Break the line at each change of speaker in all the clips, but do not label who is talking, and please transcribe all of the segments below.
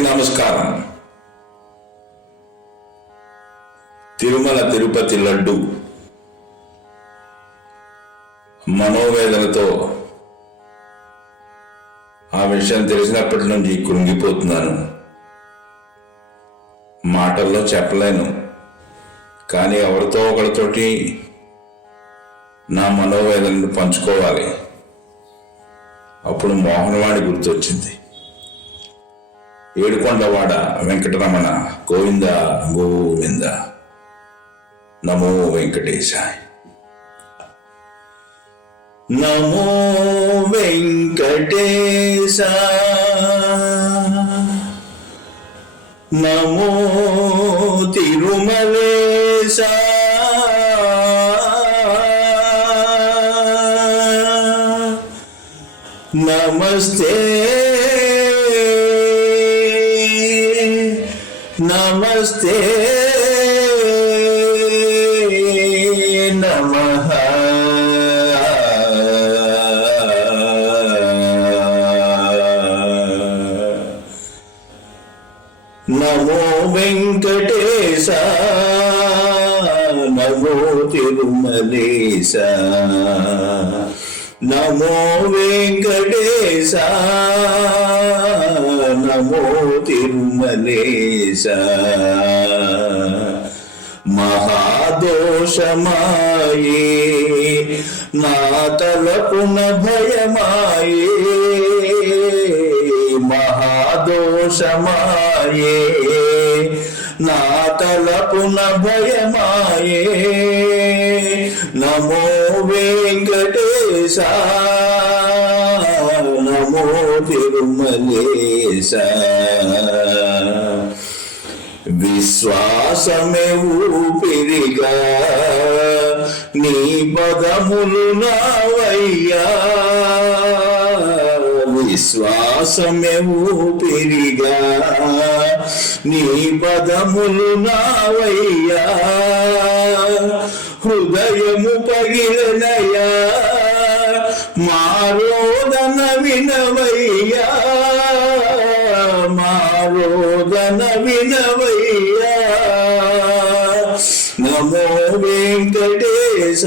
నమస్కారం. తిరుమల తిరుపతి లడ్డు మనోవేదనతో ఆ విషయం తెలిసినప్పటి నుంచి కృంగిపోతున్నాను. మాటల్లో చెప్పలేను. కానీ ఎవరితో ఒకరితోటి నా మనోవేదనను పంచుకోవాలి. అప్పుడు మోహనవాణి గుర్తొచ్చింది. ఏడుకొండవాడ వెంకటరమణ గోవింద గోవింద. నమో వెంకటేశాయ. నమో వెంకటేశ నమో తిరుమలేశ నమస్తే నమస్తే. నమ. నమో వెంకటేశ. నమో తిరుమలేశ. నమో వెంకటేశ. నమో తిరుమలేశ. మహాదోషమాయే నా తలపున భయమాయే మహాదోషమాయే నా తలపున భయమాయే నమో వెంకటేశ నమో తిరుమలేశ విశ్వాసమే ఊపిరిగా నీ పదములు నావయ్యా. విశ్వాసమే ఊపిరిగా నీ పదములు నావయ్యా. హృదయము పగిలనయ్యా. మారోదన వినవయ్యా మారోదన వినవయ్యా. నమో వెంకటేశ.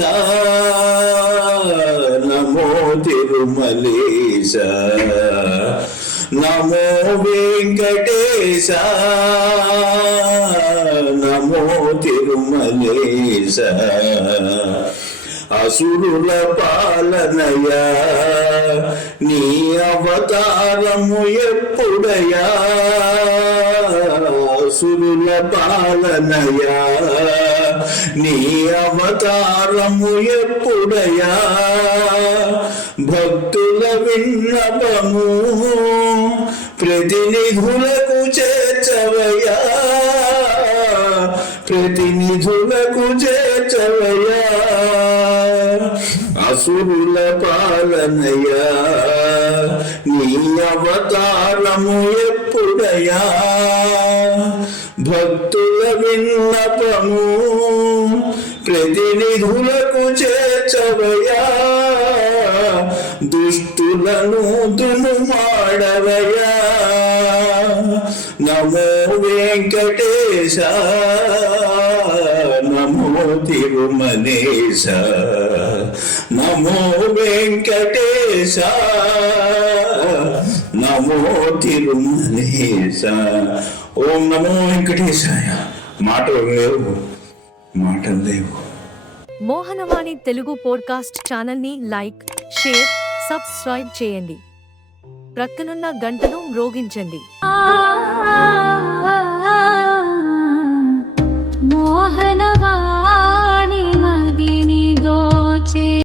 నమో తిరుమలేశ. నమో వెంకటేశ నమో తిరుమలేశ. అసురుల పాలనయా నీ అవతారము ఎప్పుడయా అసురుల పాలనయా నీ అవతారము ఎప్పుడయా భక్తుల విన్నపము ప్రతినిధులకు చేర్చవయా ప్రతినిధులకు చేర్చవయా అసురుల పాలనయా నీ అవతారము ఎప్పుడయా భక్తుల విన్నపము ప్రతినిధులకు చేర్చవయా దుష్టులను దునుమాడవయా నమో వెంకటేశ నమో తిరుమలేశ. నమో వెంకటేశ. నమో తిరుమలేశ. ఓం నమో వెంకటేశాయ. మాటలు లేవు మాటలు లేవు.
మోహనవాణి తెలుగు పోడ్కాస్ట్ ఛానల్ని లైక్ షేర్ సబ్స్క్రైబ్ చేయండి. ప్రక్కనున్న గంటను మ్రోగించండి.
ఆ